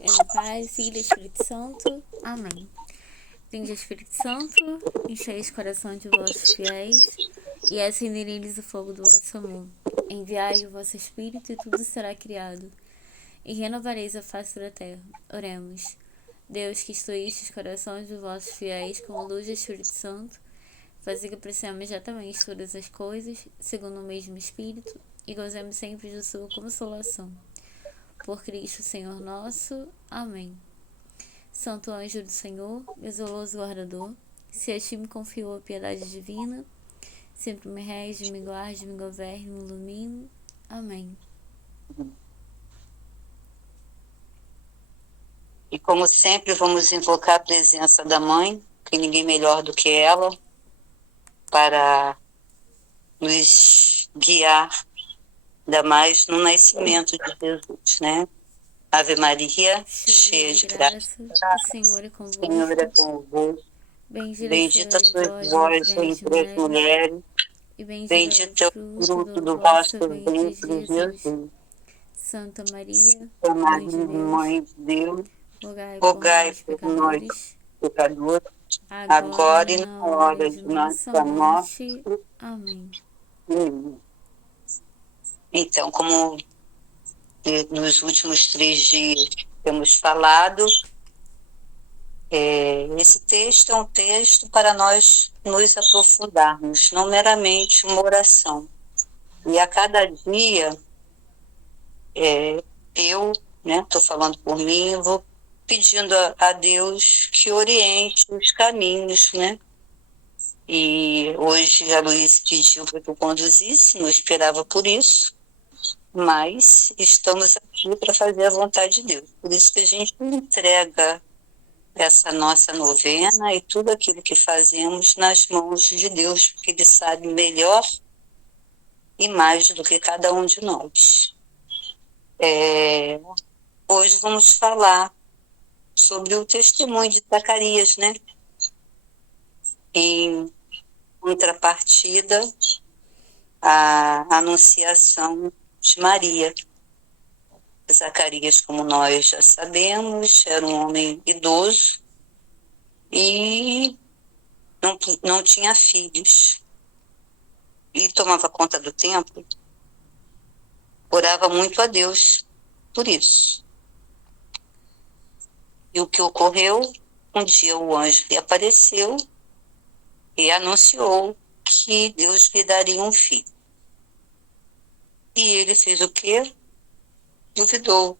Em nome do Pai, Filho e Espírito Santo. Amém. Vinde, Espírito Santo, enchei os corações de vossos fiéis e acendereis o fogo do vosso amor. Enviai o vosso Espírito e tudo será criado, e renovareis a face da terra. Oremos. Deus, que instruíste os corações dos vossos fiéis com a luz do Espírito Santo, fazei que apreciemos exatamente todas as coisas, segundo o mesmo Espírito, e gozemos sempre de sua consolação. Por Cristo, Senhor nosso. Amém. Santo anjo do Senhor, meu zeloso guardador, se a ti me confiou a piedade divina, sempre me rege, me guarde, me governe, me ilumine. Amém. E como sempre, vamos invocar a presença da Mãe, que ninguém melhor do que ela, para nos guiar, ainda mais no nascimento de Jesus, né? Ave Maria, cheia de graça, O Senhor é o Senhor é convosco. convosco. Bendita Bendita sois sois vós vós entre as entre as mulheres, mulheres, e bendito é o bendito é o fruto fruto do do vosso vosso ventre, ventre, Jesus. Jesus. Santa Maria, Santa Mãe de Maria, Deus, Mãe de Deus, rogai por rogai nós, por nós, pecadores, pecadores, agora agora e e na na hora hora de de nossa nossa morte. morte. Amém. Então, como nos últimos 3 dias temos falado, esse texto é um texto para nós nos aprofundarmos, não meramente uma oração. E a cada dia, eu, estou falando por mim, eu vou pedindo a Deus que oriente os caminhos, né? E hoje a Luísa pediu para que eu conduzisse, não esperava por isso, mas estamos aqui para fazer a vontade de Deus. Por isso que a gente entrega essa nossa novena e tudo aquilo que fazemos nas mãos de Deus, porque Ele sabe melhor e mais do que cada um de nós. Hoje vamos falar sobre o testemunho de Zacarias, né? Em contrapartida à anunciação de Maria. Zacarias, como nós já sabemos, era um homem idoso e não tinha filhos. E tomava conta do templo, orava muito a Deus por isso. E o que ocorreu? Um dia o anjo lhe apareceu e anunciou que Deus lhe daria um filho. E ele fez o quê? Duvidou,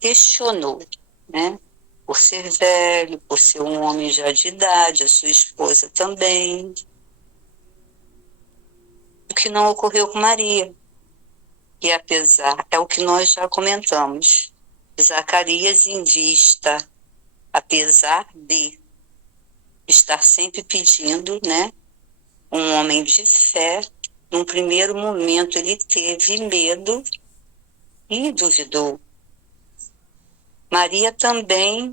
questionou, né? Por ser velho, por ser um homem já de idade, a sua esposa também. O que não ocorreu com Maria. E apesar, é o que nós já comentamos, Zacarias em vista, apesar de estar sempre pedindo, né, um homem de fé, num primeiro momento ele teve medo e duvidou. Maria também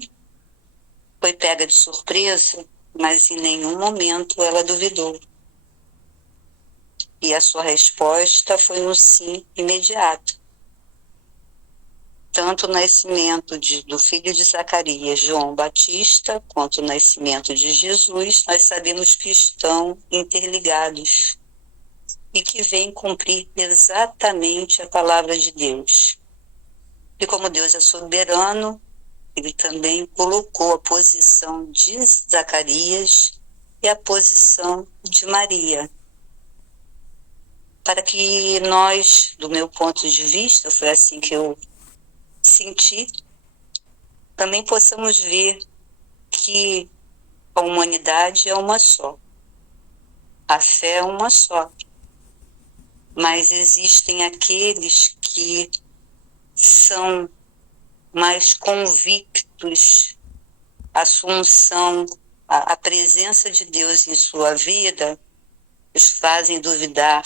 foi pega de surpresa, mas em nenhum momento ela duvidou. E a sua resposta foi um sim imediato. Tanto o nascimento do filho de Zacarias, João Batista, quanto o nascimento de Jesus, nós sabemos que estão interligados e que vêm cumprir exatamente a palavra de Deus. E como Deus é soberano, ele também colocou a posição de Zacarias e a posição de Maria, para que nós, do meu ponto de vista, foi assim que eu senti, também possamos ver que a humanidade é uma só, a fé é uma só, mas existem aqueles que são mais convictos, a sua unção, a presença de Deus em sua vida os fazem duvidar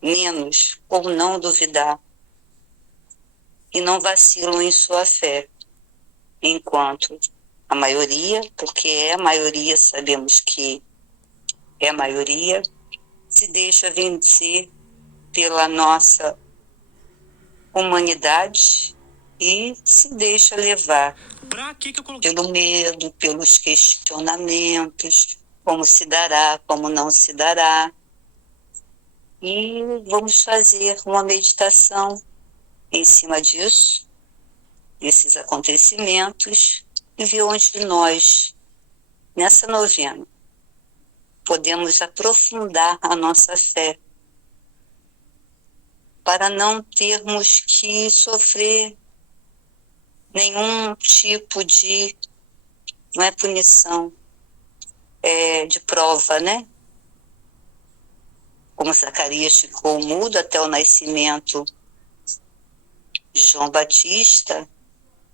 menos ou não duvidar e não vacilam em sua fé, enquanto a maioria, porque é a maioria, sabemos que é a maioria, se deixa vencer pela nossa humanidade e se deixa levar pelo medo, pelos questionamentos, como se dará, como não se dará. E vamos fazer uma meditação em cima disso, desses acontecimentos, e ver onde nós, nessa novena, podemos aprofundar a nossa fé, para não termos que sofrer nenhum tipo de, não é punição, de prova, né? Como Zacarias ficou mudo até o nascimento de João Batista,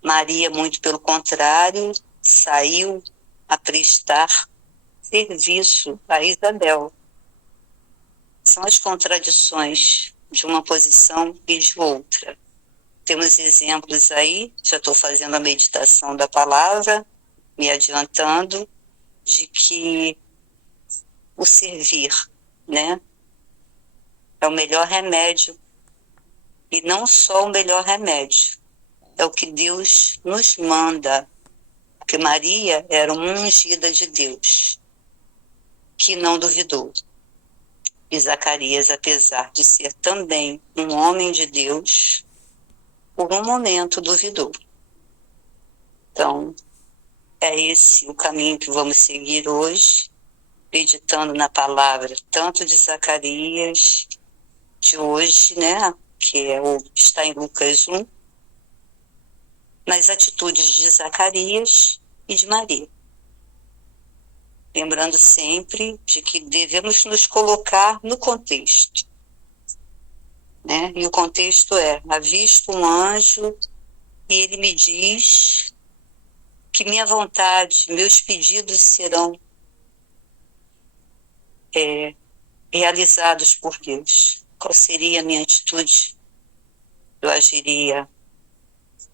Maria, muito pelo contrário, saiu a prestar serviço a Isabel. São as contradições de uma posição e de outra. Temos exemplos aí, já estou fazendo a meditação da palavra, me adiantando, de que o servir, né, é o melhor remédio. E não só o melhor remédio, é o que Deus nos manda. Porque Maria era uma ungida de Deus, que não duvidou. E Zacarias, apesar de ser também um homem de Deus, por um momento duvidou. Então, é esse o caminho que vamos seguir hoje, meditando na palavra tanto de Zacarias, de hoje, né, que está em Lucas 1, nas atitudes de Zacarias e de Maria. Lembrando sempre de que devemos nos colocar no contexto, né? E o contexto é: avisto um anjo e ele me diz que minha vontade, meus pedidos serão realizados por Deus. Qual seria a minha atitude? Eu agiria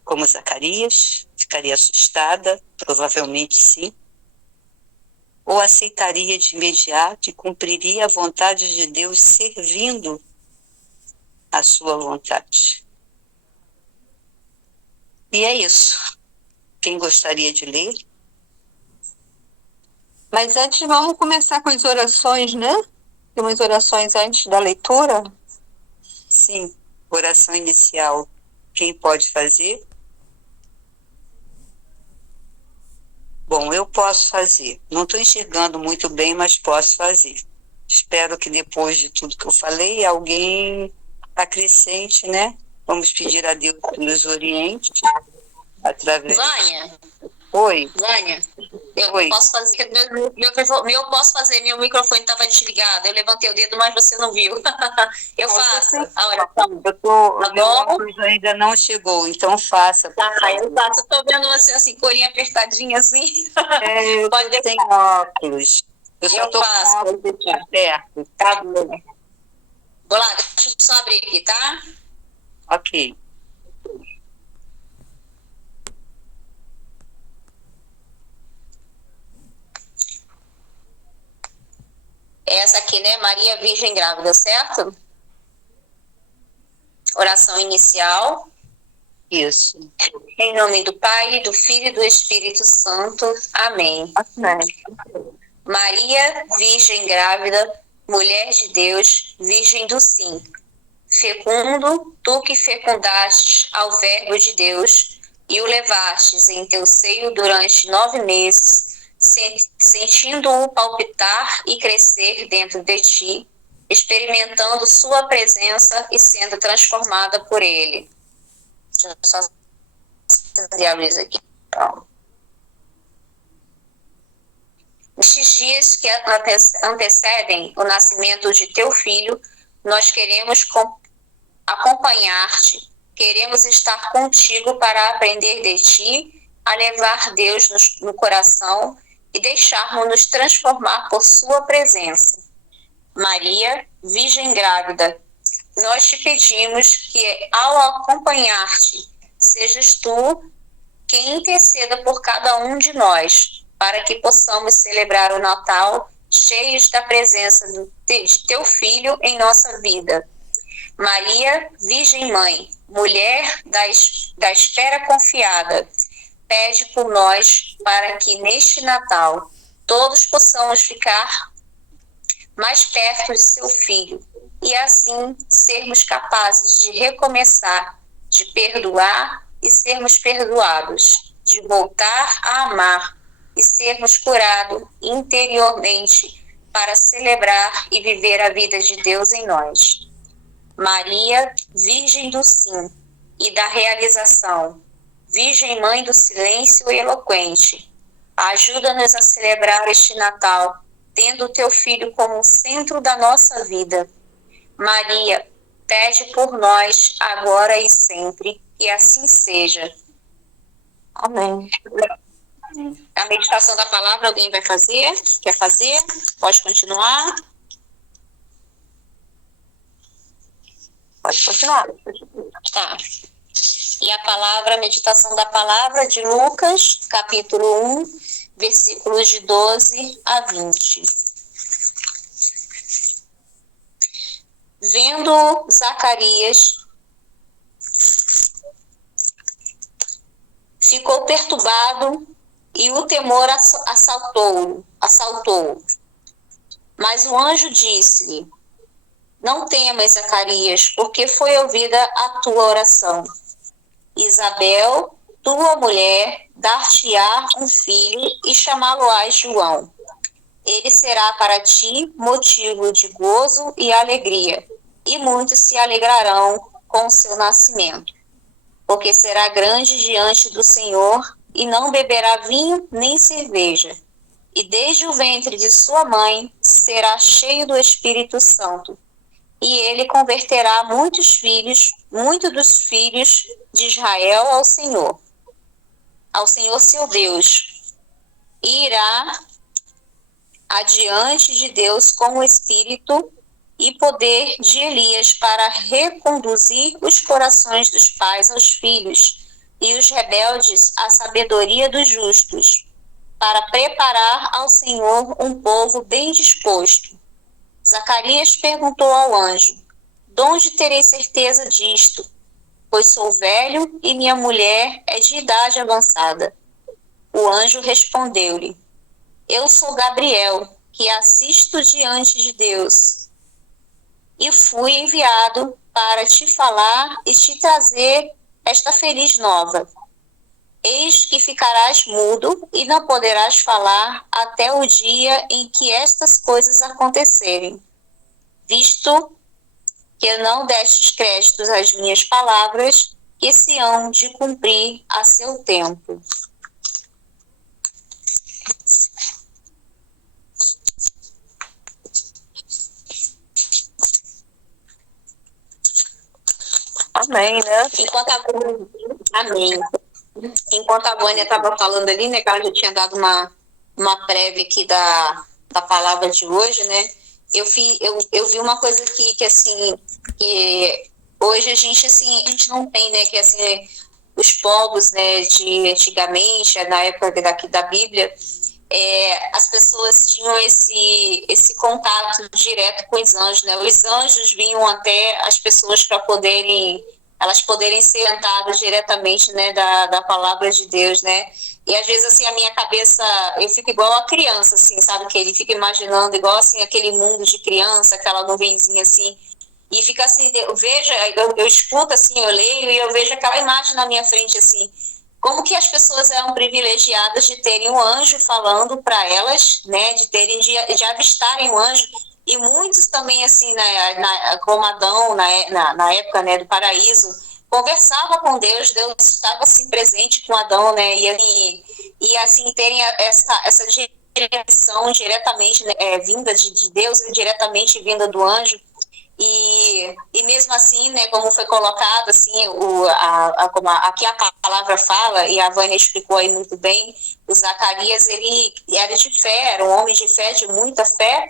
como Zacarias? Ficaria assustada? Provavelmente sim. Ou aceitaria de imediato e cumpriria a vontade de Deus servindo a sua vontade? E é isso. Quem gostaria de ler? Mas antes vamos começar com as orações, né? Tem umas orações antes da leitura. Sim, oração inicial. Quem pode fazer? Bom, eu posso fazer. Não estou enxergando muito bem, mas posso fazer. Espero que depois de tudo que eu falei, alguém acrescente, né? Vamos pedir a Deus que nos oriente através... Vânia, Oi. Vânia, eu Oi. posso fazer, eu posso fazer, meu microfone estava desligado, eu levantei o dedo, mas você não viu. Eu faço a oração. O meu óculos ainda não chegou, então faça. Tá, eu faço, eu tô vendo você assim, corinha apertadinha assim. Eu Pode sem óculos. Eu só tô faço, com pode deixar. aberto. Tá bom. Vou lá, deixa eu só abrir aqui, tá? Ok. Essa aqui, né? Maria Virgem Grávida, certo? Oração inicial. Isso. Em nome do Pai, do Filho e do Espírito Santo. Amém. Maria, Virgem Grávida, Mulher de Deus, Virgem do Sim. Fecundo, tu que fecundastes ao Verbo de Deus e o levastes em teu seio durante 9 meses, sentindo-o palpitar e crescer dentro de ti, experimentando sua presença e sendo transformada por ele. Deixa eu só acender a luz aqui. Pronto. Nestes dias que antecedem o nascimento de teu filho, nós queremos acompanhar-te, queremos estar contigo para aprender de ti, a levar Deus no coração e deixarmos-nos transformar por sua presença. Maria, Virgem Grávida, nós te pedimos que, ao acompanhar-te, sejas tu quem interceda por cada um de nós, para que possamos celebrar o Natal cheios da presença de teu Filho em nossa vida. Maria, Virgem Mãe, mulher da esfera confiada, pede por nós para que neste Natal todos possamos ficar mais perto de seu filho e assim sermos capazes de recomeçar, de perdoar e sermos perdoados, de voltar a amar e sermos curados interiormente para celebrar e viver a vida de Deus em nós. Maria, Virgem do Sim e da realização, Virgem Mãe do silêncio eloquente, ajuda-nos a celebrar este Natal, tendo o teu Filho como centro da nossa vida. Maria, pede por nós, agora e sempre, que assim seja. Amém. A meditação da palavra, alguém vai fazer? Quer fazer? Pode continuar. Pode continuar. Tá. E a meditação da palavra de Lucas, capítulo 1, versículos de 12 a 20. Vendo Zacarias, ficou perturbado e o temor assaltou-o. Mas o anjo disse-lhe: não temas, Zacarias, porque foi ouvida a tua oração. Isabel, tua mulher, dar-te-á um filho e chamá-lo-ás João. Ele será para ti motivo de gozo e alegria, e muitos se alegrarão com o seu nascimento. Porque será grande diante do Senhor, e não beberá vinho nem cerveja. E desde o ventre de sua mãe será cheio do Espírito Santo. E ele converterá muitos dos filhos de Israel ao Senhor seu Deus. E irá adiante de Deus com o Espírito e poder de Elias para reconduzir os corações dos pais aos filhos e os rebeldes à sabedoria dos justos, para preparar ao Senhor um povo bem disposto. Zacarias perguntou ao anjo: de onde terei certeza disto? Pois sou velho e minha mulher é de idade avançada. O anjo respondeu-lhe: eu sou Gabriel, que assisto diante de Deus, e fui enviado para te falar e te trazer esta feliz nova. Eis que ficarás mudo e não poderás falar até o dia em que estas coisas acontecerem, visto que não destes créditos às minhas palavras, que se hão de cumprir a seu tempo. Amém, né? Amém. Enquanto a Vânia estava falando ali, né, que ela já tinha dado uma prévia aqui da palavra de hoje, né, eu vi uma coisa aqui que, assim, que hoje a gente não tem, né, que, assim, os povos, né, de antigamente, na época da Bíblia, as pessoas tinham esse contato direto com os anjos, né, os anjos vinham até as pessoas para elas poderem ser orientadas diretamente, né, da palavra de Deus, né, e às vezes, assim, a minha cabeça, eu fico igual a criança, assim, sabe, que ele fica imaginando igual, assim, aquele mundo de criança, aquela nuvenzinha, assim, e fica assim, eu escuto, assim, eu leio e eu vejo aquela imagem na minha frente, assim, como que as pessoas eram privilegiadas de terem um anjo falando para elas, né, de avistarem o anjo. E muitos também, assim, como Adão, na época, né, do paraíso, conversava com Deus estava, assim, presente com Adão, né, e assim, terem essa direção diretamente, né, vinda de Deus e diretamente vinda do anjo. E mesmo assim, né, como foi colocado, assim, como aqui a palavra fala, e a Vânia explicou aí muito bem, o Zacarias, ele era de fé, era um homem de fé, de muita fé,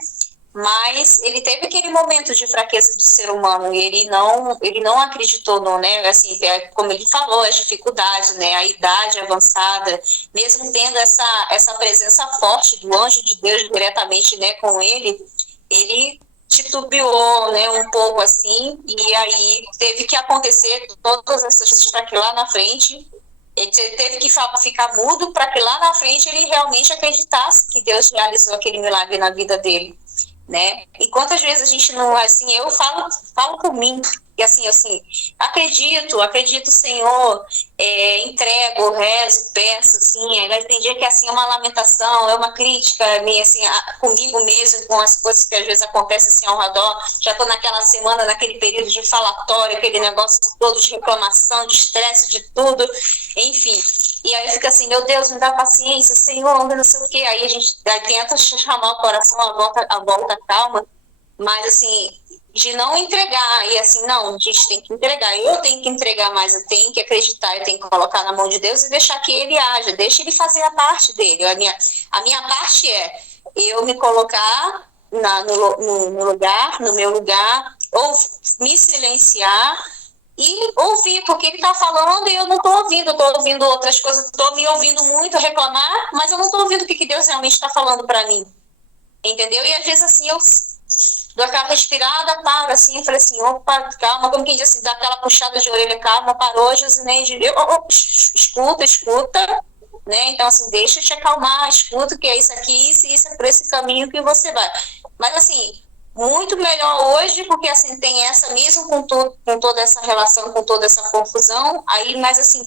mas ele teve aquele momento de fraqueza de ser humano, e ele não acreditou, não, né, assim, como ele falou, as dificuldades, né, a idade avançada, mesmo tendo essa presença forte do anjo de Deus diretamente, né, com ele titubeou, né, um pouco assim, e aí teve que acontecer todas essas coisas para que lá na frente ele teve que ficar mudo para que lá na frente ele realmente acreditasse que Deus realizou aquele milagre na vida dele, né? E quantas vezes a gente não, assim, eu falo por mim, e assim, acredito, Senhor, entrego, rezo, peço, assim, vai ter dia que assim é uma lamentação, é uma crítica minha, assim, comigo mesmo, com as coisas que às vezes acontecem assim ao redor, já estou naquela semana, naquele período de falatório, aquele negócio todo de reclamação, de estresse, de tudo, enfim, e aí fica assim, meu Deus, me dá paciência, Senhor, não sei o quê, aí a gente tenta chamar o coração a volta calma, mas assim, de não entregar, e assim, não, a gente tem que entregar, eu tenho que entregar mais, eu tenho que acreditar, eu tenho que colocar na mão de Deus e deixar que Ele haja, deixa Ele fazer a parte dele, a minha parte é eu me colocar no lugar, no meu lugar, ou me silenciar e ouvir, porque ele está falando e eu não estou ouvindo, eu estou ouvindo outras coisas, estou me ouvindo muito reclamar, mas eu não estou ouvindo o que Deus realmente está falando para mim, entendeu? E às vezes assim, eu dou aquela respirada, paro assim, falei assim, opa, calma, como quem diz assim, dá aquela puxada de orelha, calma, parou, Josineide, escuta, né? Então assim, deixa eu te acalmar, escuta que é isso aqui, isso é por esse caminho que você vai. Mas assim, muito melhor hoje, porque assim, tem essa mesmo com toda essa relação, com toda essa confusão, aí, mas assim,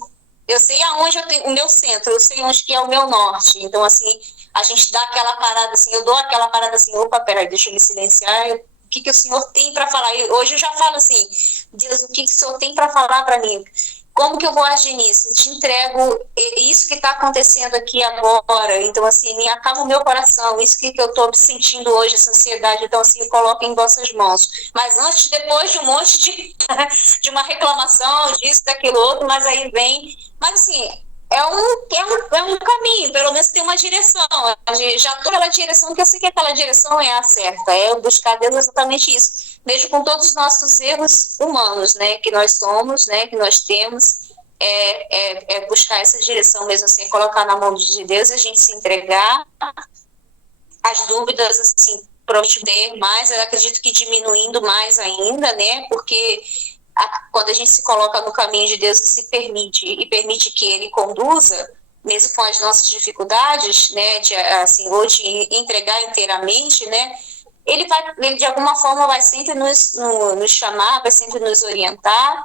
eu sei aonde eu tenho o meu centro, eu sei onde que é o meu norte, então assim, a gente dá aquela parada assim, eu dou aquela parada assim, opa, peraí, deixa eu me silenciar, o que o Senhor tem para falar? Hoje eu já falo assim, Deus, o que o Senhor tem para falar para mim? Como que eu vou agir nisso? Eu te entrego isso que está acontecendo aqui agora, então assim, me acalma o meu coração, isso que eu estou sentindo hoje, essa ansiedade, então assim, coloca em vossas mãos. Mas antes, depois de um monte de uma reclamação, disso, daquilo outro, mas aí vem, mas assim, é um caminho, pelo menos tem uma direção. Já estou naquela direção, que eu sei que aquela direção é a certa, é buscar Deus exatamente isso. Mesmo com todos os nossos erros humanos, né, que nós somos, né, que nós temos, buscar essa direção mesmo assim, colocar na mão de Deus e a gente se entregar. As dúvidas, assim, ter mais, eu acredito que diminuindo mais ainda, né, porque quando a gente se coloca no caminho de Deus e permite que Ele conduza, mesmo com as nossas dificuldades, né, ou de entregar inteiramente, né, ele de alguma forma vai sempre nos chamar, vai sempre nos orientar,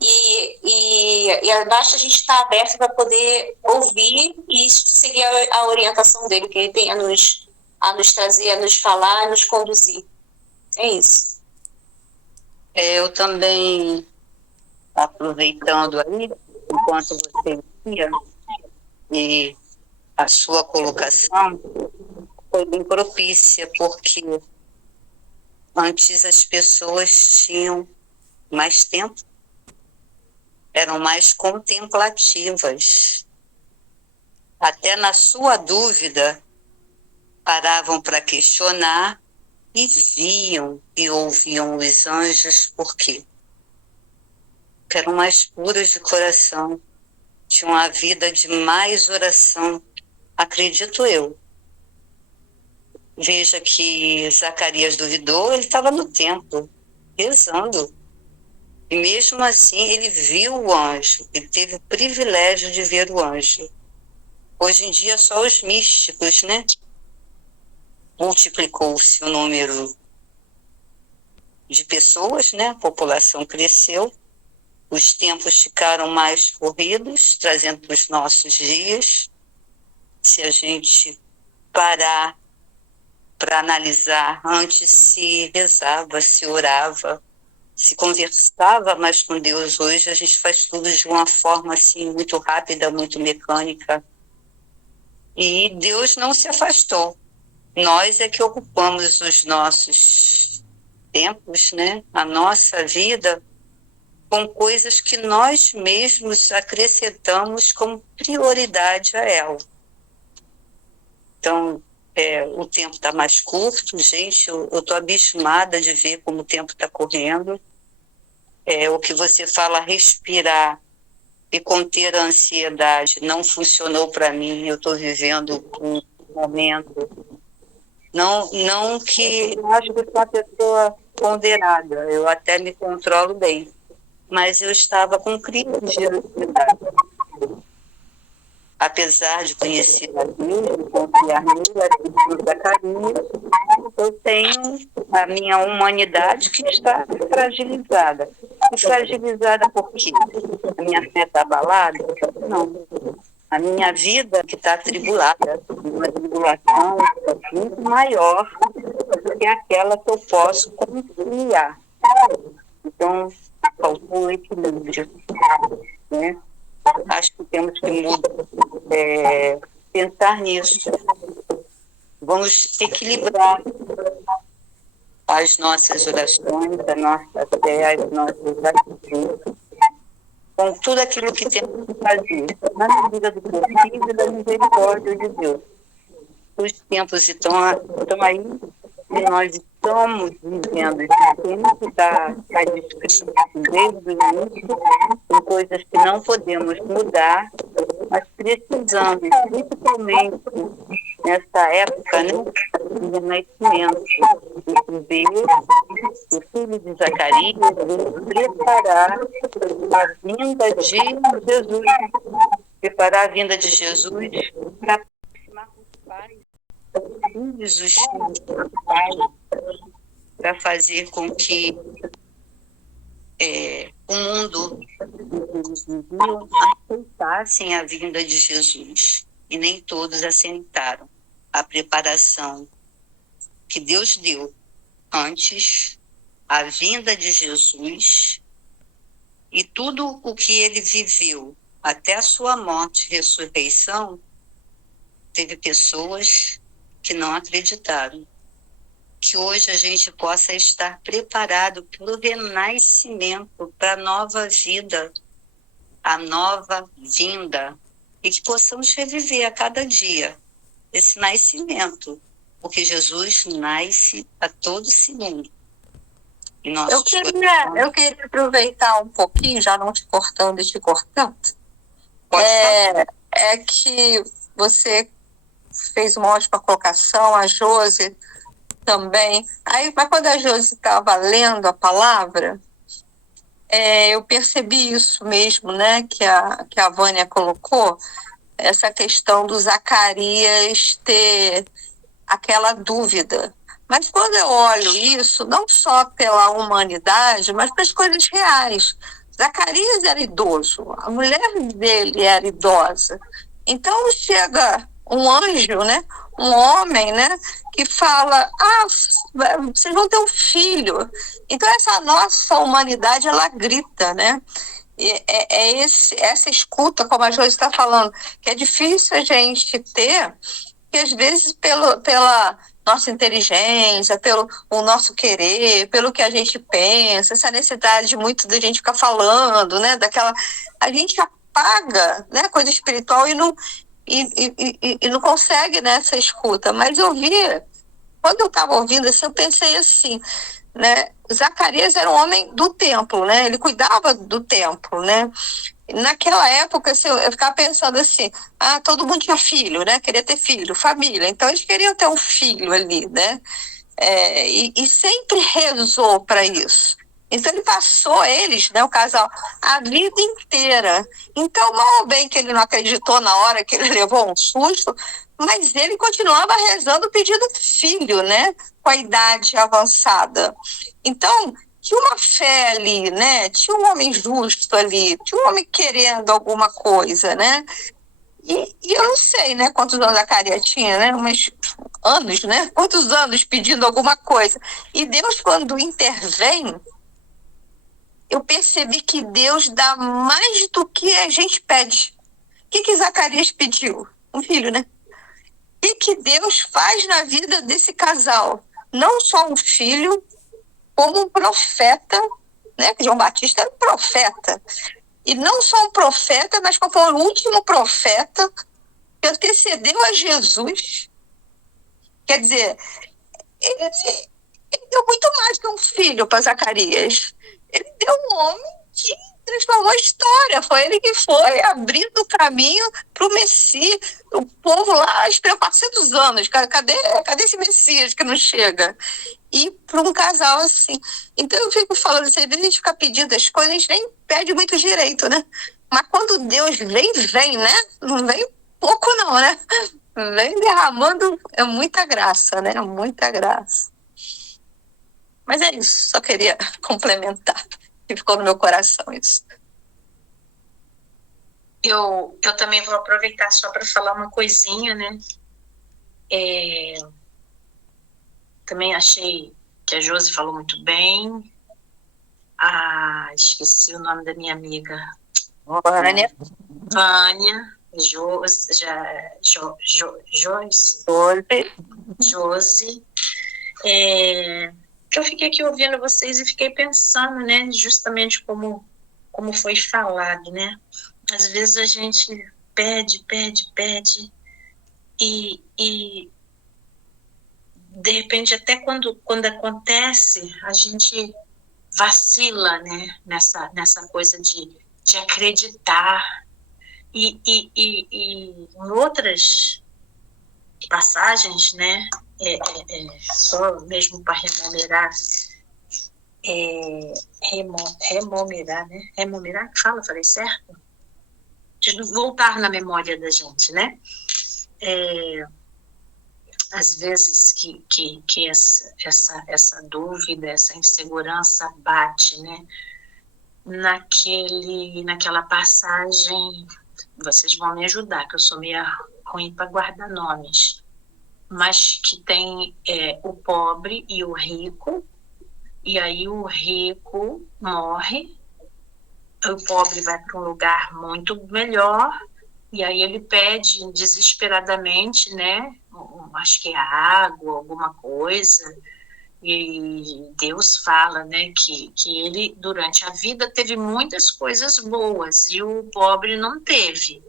e basta a gente estar aberto para poder ouvir e seguir a orientação dele, que ele tem a nos trazer, a nos falar, a nos conduzir. É isso. Eu também, aproveitando aí, enquanto você ia, e a sua colocação foi bem propícia, porque antes as pessoas tinham mais tempo, eram mais contemplativas. Até na sua dúvida, paravam para questionar e viam e ouviam os anjos, por quê? Porque eram mais puras de coração, tinham a vida de mais oração, acredito eu. Veja que Zacarias duvidou, ele estava no templo, rezando. E mesmo assim ele viu o anjo, ele teve o privilégio de ver o anjo. Hoje em dia só os místicos, né? Multiplicou-se o número de pessoas, né? A população cresceu, os tempos ficaram mais corridos, trazendo para os nossos dias. Se a gente parar para analisar, antes se rezava, se orava, se conversava mais com Deus. Hoje a gente faz tudo de uma forma assim muito rápida, muito mecânica. E Deus não se afastou. Nós é que ocupamos os nossos tempos, né? A nossa vida com coisas que nós mesmos acrescentamos como prioridade a ela. Então, o tempo está mais curto, gente, eu estou abismada de ver como o tempo está correndo. O que você fala, respirar e conter a ansiedade, não funcionou para mim. Eu estou vivendo um momento Não que eu acho que eu sou uma pessoa ponderada, eu até me controlo bem, mas eu estava com crise de ansiedade. Apesar de conhecer a Deus, de confiar nele, a Zacarias, eu tenho a minha humanidade que está fragilizada. E fragilizada por quê? A minha fé está abalada? Não. A minha vida que está atribulada, uma tribulação muito maior do que aquela que eu posso confiar. Então, faltou um equilíbrio, né? Acho que temos que pensar nisso. Vamos equilibrar as nossas orações, a nossa fé, as nossas atitudes, com tudo aquilo que temos que fazer, na medida do possível e da misericórdia de Deus. Os tempos estão aí e nós estamos vivendo esse tempo que está descrito desde o início, com coisas que não podemos mudar, mas precisamos, principalmente nessa época, né, do renascimento, de ver o filho de Zacarias preparar a vinda de Jesus, preparar a vinda de Jesus para aproximar os pais, os filhos, os filhos dos pais, para fazer com que o mundo eles viviam aceitassem a vinda de Jesus. E nem todos aceitaram a preparação que Deus deu antes, a vinda de Jesus e tudo o que ele viveu até a sua morte e ressurreição. Teve pessoas que não acreditaram. Que hoje a gente possa estar preparado para o renascimento, para a nova vida, a nova vinda, e que possamos reviver a cada dia esse nascimento, porque Jesus nasce a todo segundo. Eu queria aproveitar um pouquinho, já não te cortando e te cortando. É que você fez uma ótima colocação, a Josi também. Aí, mas quando a Josi estava lendo a palavra, eu percebi isso mesmo, né, que a Vânia colocou, essa questão do Zacarias ter aquela dúvida. Mas quando eu olho isso, não só pela humanidade, mas pelas coisas reais. Zacarias era idoso, a mulher dele era idosa. Então chega um anjo, né, um homem, né, que fala, vocês vão ter um filho. Então essa nossa humanidade, ela grita, né? Essa escuta, como a Josi está falando, que é difícil a gente ter, que às vezes pela nossa inteligência, pelo o nosso querer, pelo que a gente pensa, essa necessidade muito da gente ficar falando, né? A gente apaga, né, coisa espiritual e não consegue nessa escuta. Mas eu vi, quando eu estava ouvindo assim, eu pensei assim, né? Zacarias era um homem do templo, né? Ele cuidava do templo, né? Naquela época, assim, eu ficava pensando assim, todo mundo tinha filho, né? Queria ter filho, família. Então, eles queriam ter um filho ali, né? E sempre rezou para isso. Então, ele passou eles, né, o casal, a vida inteira. Então, mal ou bem que ele não acreditou na hora que ele levou um susto, mas ele continuava rezando pedindo filho, né? Com a idade avançada. Então, tinha uma fé ali, né? Tinha um homem justo ali, tinha um homem querendo alguma coisa, né? E eu não sei, né, quantos anos a Zacarias tinha, né? Uns anos, né? Quantos anos pedindo alguma coisa. E Deus, quando intervém, eu percebi que Deus dá mais do que a gente pede. O que Zacarias pediu? Um filho, né? O que Deus faz na vida desse casal? Não só um filho, como um profeta, né? João Batista era um profeta. E não só um profeta, mas como foi o último profeta que antecedeu a Jesus. Quer dizer, ele deu muito mais que um filho para Zacarias. Ele deu um homem que transformou a história. Foi ele que foi abrindo o caminho para o Messias. O povo lá esperou 400 anos. Cadê esse Messias que não chega? E para um casal assim. Então eu fico falando, às vezes a gente fica pedindo as coisas, a gente nem pede muito direito, né? Mas quando Deus vem, né? Não vem pouco não, né? Vem derramando, é muita graça, né? Muita graça. Mas é isso, só queria complementar. Que ficou no meu coração isso. Eu também vou aproveitar só para falar uma coisinha, né? Também achei que a Josi falou muito bem. Esqueci o nome da minha amiga. Vânia. Josi. Eu fiquei aqui ouvindo vocês e fiquei pensando, né? Justamente como foi falado, né? Às vezes a gente pede e de repente até quando acontece a gente vacila, né? Nessa coisa de acreditar e em outras passagens, né? Só mesmo para rememorar, rememorar, né? Rememorar, falei certo? De voltar na memória da gente, né? Às vezes que essa dúvida, essa insegurança bate, né? Naquela passagem, vocês vão me ajudar, que eu sou meio ruim para guardar nomes, mas que tem o pobre e o rico, e aí o rico morre, o pobre vai para um lugar muito melhor, e aí ele pede desesperadamente, né? Acho que é água, alguma coisa, e Deus fala, né, que ele durante a vida teve muitas coisas boas e o pobre não teve.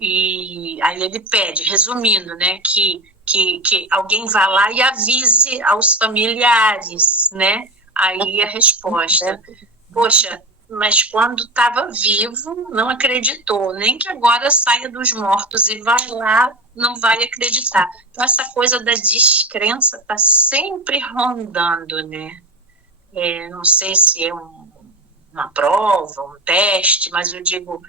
E aí ele pede, resumindo, né, que alguém vá lá e avise aos familiares, né? Aí a resposta, poxa, mas quando estava vivo não acreditou, nem que agora saia dos mortos e vá lá, não vai acreditar. Então essa coisa da descrença está sempre rondando, né? Não sei se é uma prova, um teste, mas eu digo,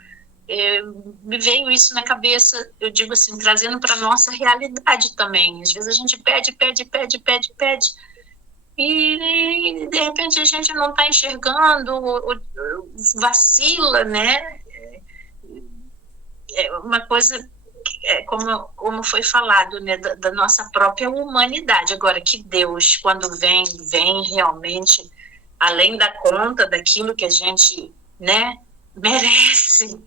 me veio isso na cabeça, eu digo assim, trazendo para a nossa realidade também. Às vezes a gente pede, e de repente a gente não está enxergando, vacila, né? É uma coisa, como foi falado, né, da nossa própria humanidade. Agora, que Deus, quando vem realmente além da conta daquilo que a gente, né, merece,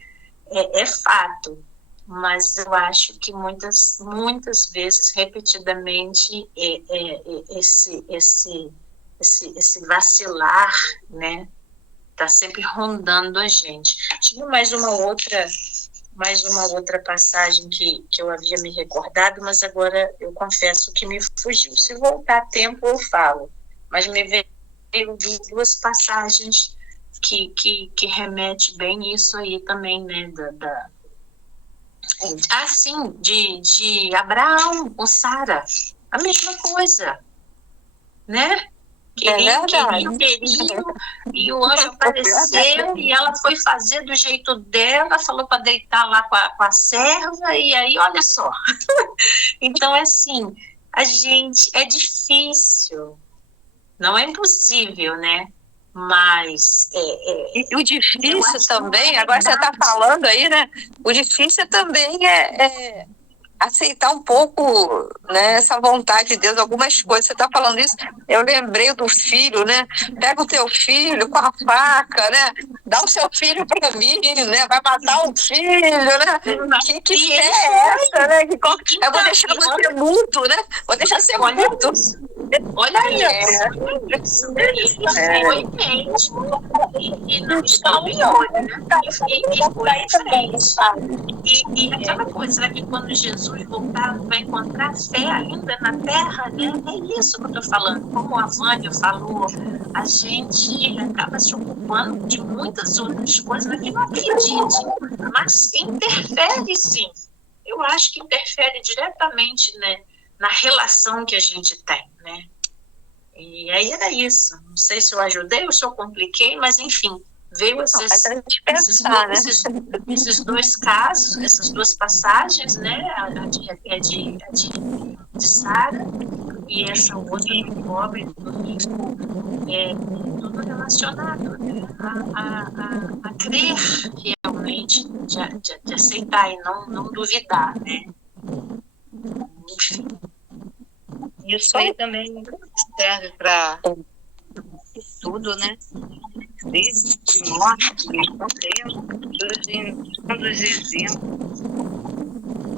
é fato. Mas eu acho que muitas vezes, repetidamente, esse vacilar, né, está sempre rondando a gente. Tinha mais uma outra passagem que eu havia me recordado, mas agora eu confesso que me fugiu. Se voltar a tempo, eu falo. Mas me veio duas passagens que remete bem isso aí também, né, sim, de Abraão com Sara, a mesma coisa, né? Queriam, e o anjo apareceu e ela foi fazer do jeito dela, falou para deitar lá com a serva, e aí, olha só. Então, assim, a gente, é difícil, não é impossível, né? Mas e o difícil também, agora você está falando aí, né? O difícil também é aceitar um pouco, né, essa vontade de Deus, algumas coisas. Você está falando isso, eu lembrei do filho, né? Pega o teu filho com a faca, né? Dá o seu filho para mim, né? Vai matar um filho, né? Que fé é essa, né? Eu vou deixar você mudo, né? Vou deixar você mudo. Olha isso. Foi mesmo. E não está em olho, né? E foi em frente. E aquela coisa, será que quando Jesus Jesus voltar, vai encontrar fé ainda na terra, né? É isso que eu estou falando. Como a Vânia falou, a gente acaba se ocupando de muitas outras coisas, não é que não acredite, mas interfere sim. Eu acho que interfere diretamente, né, na relação que a gente tem, né? E aí era isso. Não sei se eu ajudei ou se eu compliquei, mas enfim, veio esses dois casos, essas duas passagens, né? A de Sara e essa outra do pobre, do rico, tudo relacionado, né, a crer realmente, de aceitar e não duvidar, né? Enfim. Isso aí também serve para tudo, né? Desde de morte, todos os exemplos,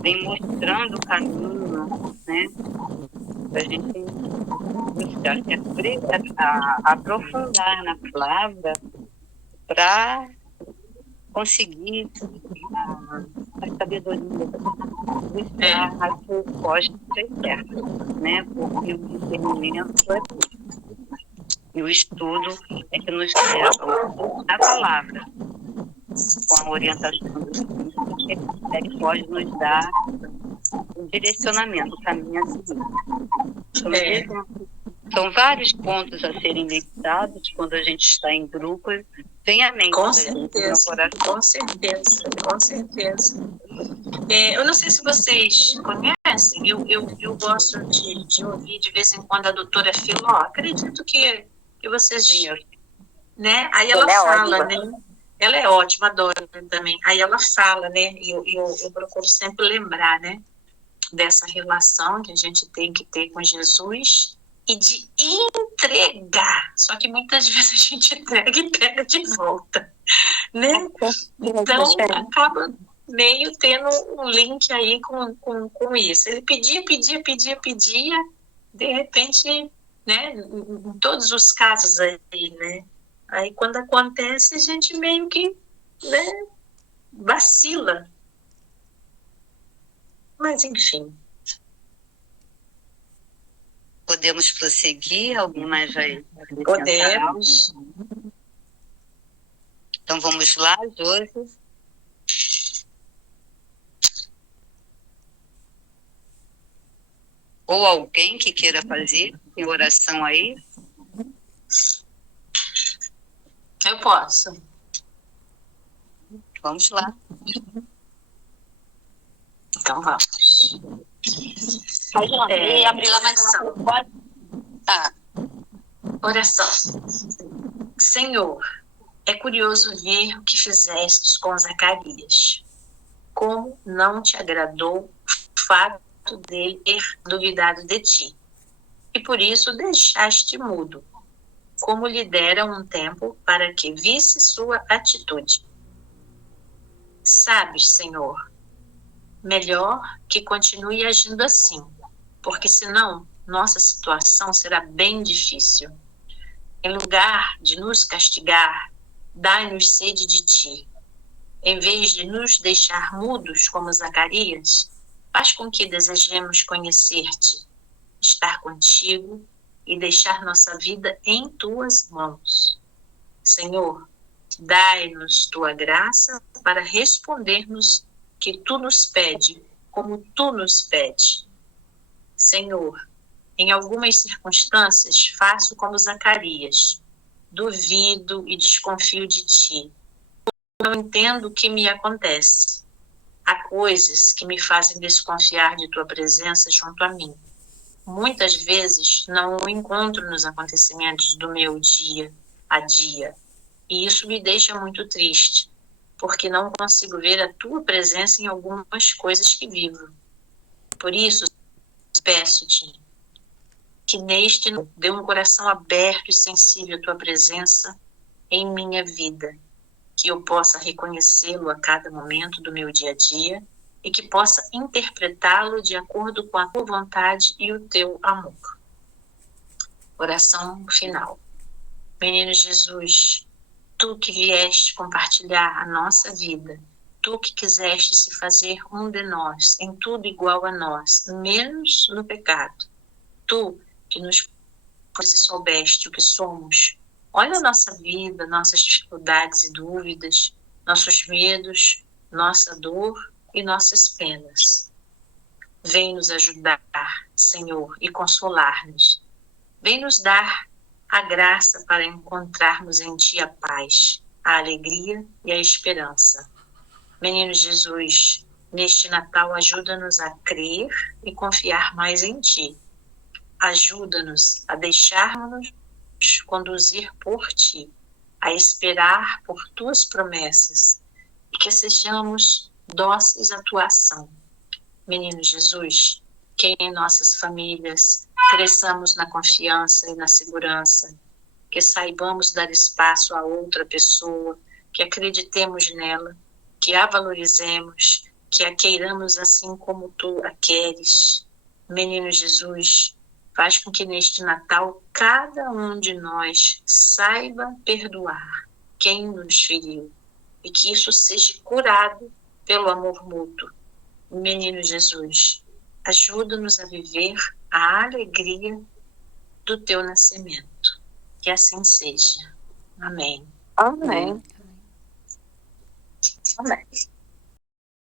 vem mostrando o caminho, né? Para a gente buscar aprofundar na palavra para conseguir a sabedoria, buscar as respostas certas, né? Porque o discernimento é tudo. E o estudo é que nos leva a palavra, com a orientação do Espírito, que pode nos dar um direcionamento, o caminho a seguir. São vários pontos a serem meditados quando a gente está em grupo, vem a mente. Com certeza, com certeza, com certeza. Eu não sei se vocês conhecem, eu gosto de ouvir de vez em quando a doutora Filó, acredito que vocês... Né? Aí ela fala, né? Ela é ótima, adoro também. Aí ela fala, né? E eu procuro sempre lembrar, né? Dessa relação que a gente tem que ter com Jesus e de entregar. Só que muitas vezes a gente entrega e pega de volta, né? Então, acaba meio tendo um link aí com isso. Ele pedia, de repente, né? Em todos os casos aí, né? Aí, quando acontece, a gente meio que, né, vacila. Mas, enfim. Podemos prosseguir? Alguém mais vai? Podemos. Então, vamos lá, Josi. Ou alguém que queira fazer, tem oração aí? Eu posso. Vamos lá. Então vamos. Abrir lá mais uma. Tá. Oração. Senhor, é curioso ver o que fizestes com Zacarias. Como não te agradou o fato dele ter duvidado de ti. E por isso deixaste mudo. Como lhe dera um tempo para que visse sua atitude. Sabes, Senhor, melhor que continue agindo assim, porque senão nossa situação será bem difícil. Em lugar de nos castigar, dai-nos sede de ti. Em vez de nos deixar mudos como Zacarias, faz com que desejemos conhecer-te, estar contigo e deixar nossa vida em tuas mãos. Senhor, dai-nos tua graça para respondermos que tu nos pede, como tu nos pede. Senhor, em algumas circunstâncias faço como Zacarias, duvido e desconfio de ti. Não entendo o que me acontece. Há coisas que me fazem desconfiar de tua presença junto a mim. Muitas vezes não o encontro nos acontecimentos do meu dia a dia. E isso me deixa muito triste, porque não consigo ver a tua presença em algumas coisas que vivo. Por isso, peço-te que neste dê um coração aberto e sensível à tua presença em minha vida, que eu possa reconhecê-lo a cada momento do meu dia a dia e que possa interpretá-lo de acordo com a tua vontade e o teu amor. Oração final. Menino Jesus, tu que vieste compartilhar a nossa vida Tu que quiseste se fazer um de nós, em tudo igual a nós, menos no pecado. Tu que nos soubeste o que somos. Olha a nossa vida, nossas dificuldades e dúvidas, nossos medos, nossa dor e nossas penas. Vem nos ajudar, Senhor, e consolar-nos. Vem nos dar a graça para encontrarmos em Ti a paz, a alegria e a esperança. Menino Jesus, neste Natal ajuda-nos a crer e confiar mais em Ti. Ajuda-nos a deixarmos conduzir por Ti, a esperar por Tuas promessas e que sejamos dóceis à Tua ação. Menino Jesus, que em nossas famílias cresçamos na confiança e na segurança, que saibamos dar espaço a outra pessoa, que acreditemos nela, que a valorizemos, que a queiramos assim como Tu a queres. Menino Jesus, faz com que neste Natal cada um de nós saiba perdoar quem nos feriu e que isso seja curado pelo amor mútuo. Menino Jesus, ajuda-nos a viver a alegria do Teu nascimento. Que assim seja. Amém. Amém. Amém.